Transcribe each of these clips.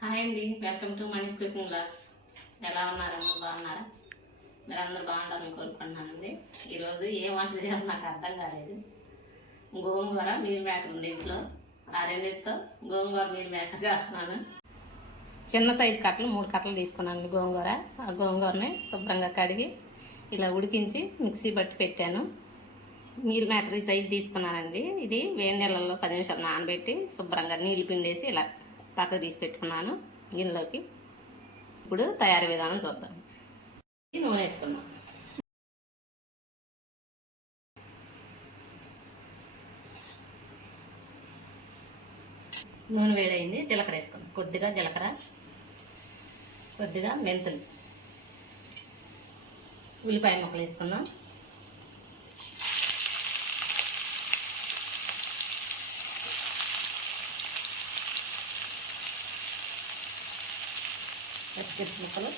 Hi అండి. Welcome to Mani cooking blogs ఎలా ఉన్నారండి బాగున్నారా? మీరు అందరు బాగుండాలని కోరుకుంటున్నానండి. ఈరోజు ఏ వంట చేయాలో నాకు అర్థం కాలేదు. గోంగూర మీల్ మేకర్ ఉంది ఇంట్లో. ఆ రెండింటితో గోంగూర మీల్ మేకర్ చేస్తున్నాను. చిన్న సైజు కట్టలు మూడు కట్టలు తీసుకున్నాను గోంగూర. ఆ గోంగూరని శుభ్రంగా కడిగి ఇలా ఉడికించి మిక్సీ పట్టి పెట్టాను. మీల్ మేకర్ ఈ సైజు తీసుకున్నానండి. ఇది వేడి నీళ్ళల్లో పది నిమిషాలు నానబెట్టి శుభ్రంగా నీళ్ళు పిండేసి ఇలా పక్కకు తీసి పెట్టుకున్నాను గిన్నెలోకి. ఇప్పుడు తయారీ విధానం చూద్దాం. నూనె వేసుకుందాం. నూనె వేడైంది జీలకర్ర వేసుకుందాం. కొద్దిగా జీలకర్ర కొద్దిగా మెంతులు. ఉల్లిపాయ ముక్కలు వేసుకుందాం. పచ్చిమిర్చి ముక్కలు.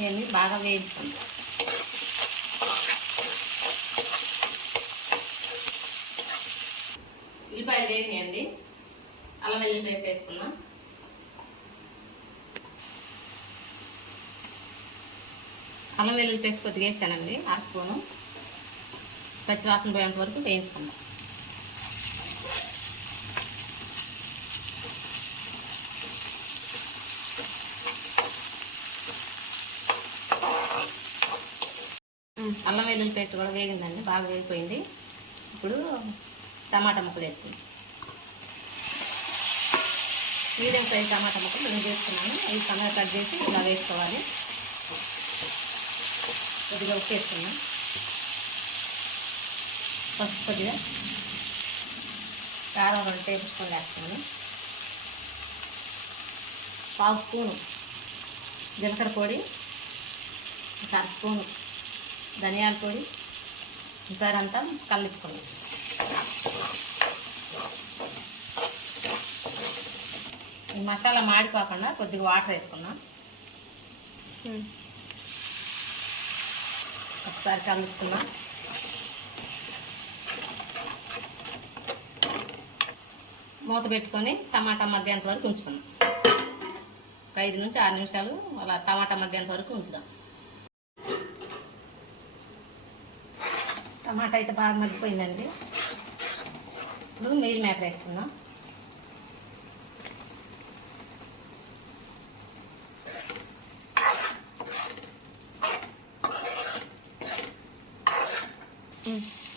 ఇవన్నీ బాగా వేయించుకుంటాం ఉల్లిపాయలు వేయండి అల్లం వెల్లుల్లి పేస్ట్ వేసుకున్నాం అల్లం వెల్లుల్లి పేస్ట్ కొద్దిగా వేసానండి అర స్పూను. పచ్చివాసన పోయేంత వరకు వేయించుకుందాం. అల్లం వెల్లుల్లి పేస్ట్ కూడా వేగిందండి బాగా వేగిపోయింది. ఇప్పుడు టమాటా ముక్కలు వేసుకుందాం. మీడియం సైజ్ టమాటా ముక్కలు నేను వేసుకున్నాను. ఈ సన్నగా కట్ చేసి ఇలా వేసుకోవాలి. కొద్దిగా ఉప్పు వేసుకున్నాం పసుపు కొద్దిగా. కారం రెండు టేబుల్ స్పూన్ వేసుకున్నాను పావు స్పూను జీలకర్ర పొడి ఒక అర స్పూను ధనియాల పొడి ఈసారి అంతా ఈ మసాలా మాడిపోకుండా కొద్దిగా వాటర్ వేసుకున్నాం ఒకసారి కలుపుకున్నాం మూత పెట్టుకొని టమాటా మధ్యంత వరకు ఉంచుకున్నాం ఒక ఐదు నుంచి ఆరు నిమిషాలు అలా టమాటా మధ్యంత వరకు ఉంచుదాం. టమాటా అయితే బాగా మగ్గిపోయిందండి. ఇప్పుడు మీల్ మేకర్ వేసుకుందాం.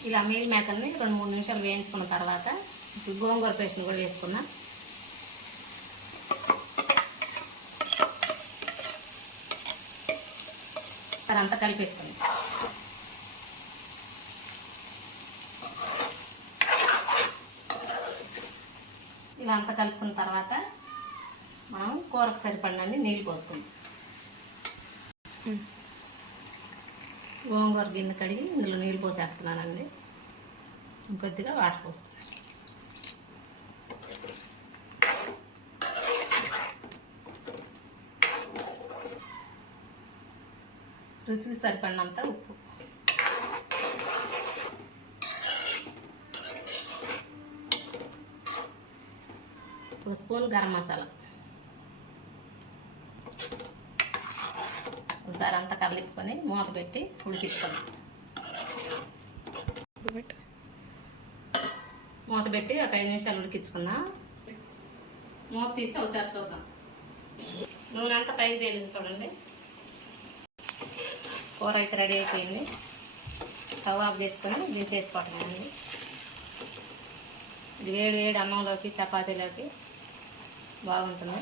ఇలా మీల్ మేకర్ని రెండు మూడు నిమిషాలు వేయించుకున్న తర్వాత ఇప్పుడు గోంగూర పేస్ట్ని కూడా వేసుకున్నాం అంతా కలిపేసుకుందాం. ఇలా అంతా కలుపుకున్న తర్వాత మనం కూరకు సరిపడినన్ని నీళ్ళు పోసుకుందాం. గోంగూర గిన్నె కడిగి ఇందులో నీళ్ళు పోసేస్తున్నానండి. ఇంకొద్దిగా వాటర్ పోసుకున్నాను రుచికి సరిపడినంత ఉప్పు. ఒక స్పూన్ గరం మసాలా. ఒకసారి అంతా కలిపుకొని మూత పెట్టి ఉడికించుకోండి మూత పెట్టి ఒక ఐదు నిమిషాలు ఉడికించుకున్నా. మూత తీసి ఒకసారి చూద్దాం. నూనె అంతా పైకి తేలింది చూడండి. కూర అయితే రెడీ అయిపోయింది. స్టవ్ ఆఫ్ చేసుకొని దించేసుకోవటం ఇది వేడి వేడి అన్నంలోకి చపాతీలోకి బాగుంటుంది.